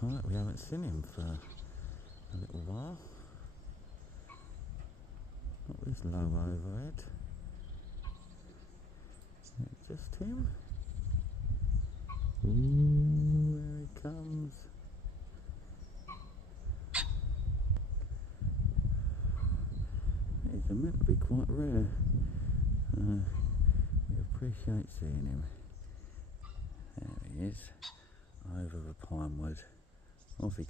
kite. We haven't seen him for a little while. Not this low overhead. Just him. Ooh, there he comes. These are meant to be quite rare. We appreciate seeing him. There he is, over the pine wood. Off he